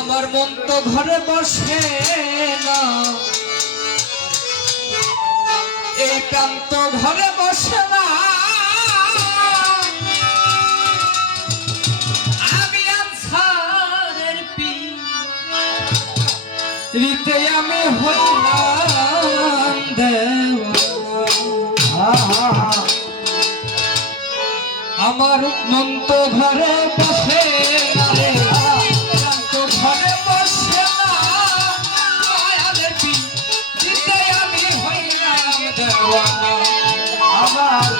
আমার মন তো ঘরে বসে না। এই কান তো ঘরে বসে না। আমি আনসারের পি রীতে আমি হইলাম আমার মন তো ঘরে বসে amar.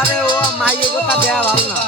আরে ও মাইয়ে কথা দেয়া ভালো না।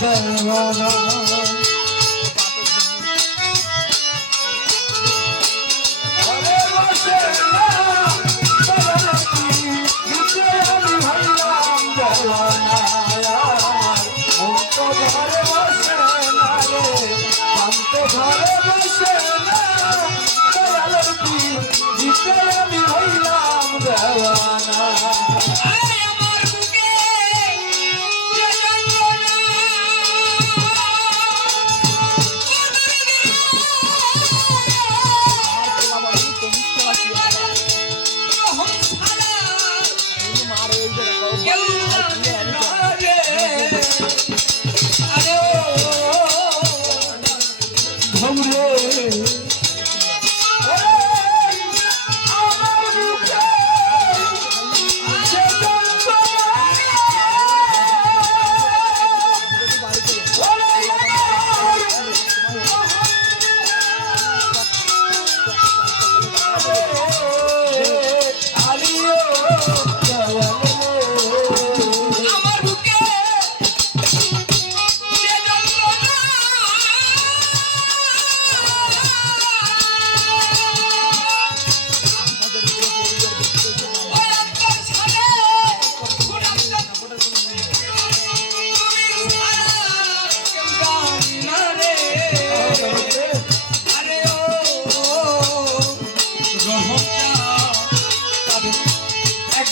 দেওয়া রে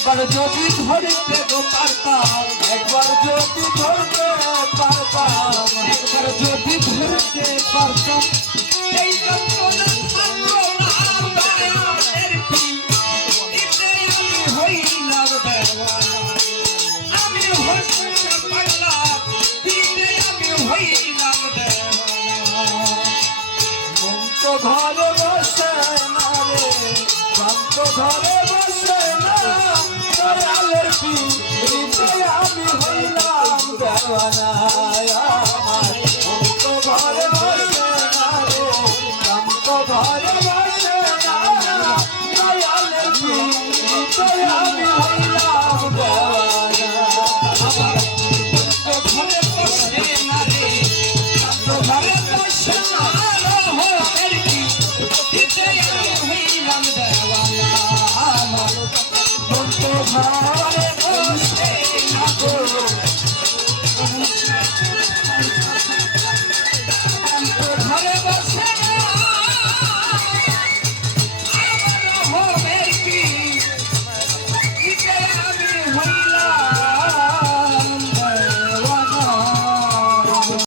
একবার যদি ধরতে গো পারতাম একবার যদি ধরতে পারতাম একবার যদি ধরতে পারতাম ভালোবাসে না রে ভালো ভালোবাসে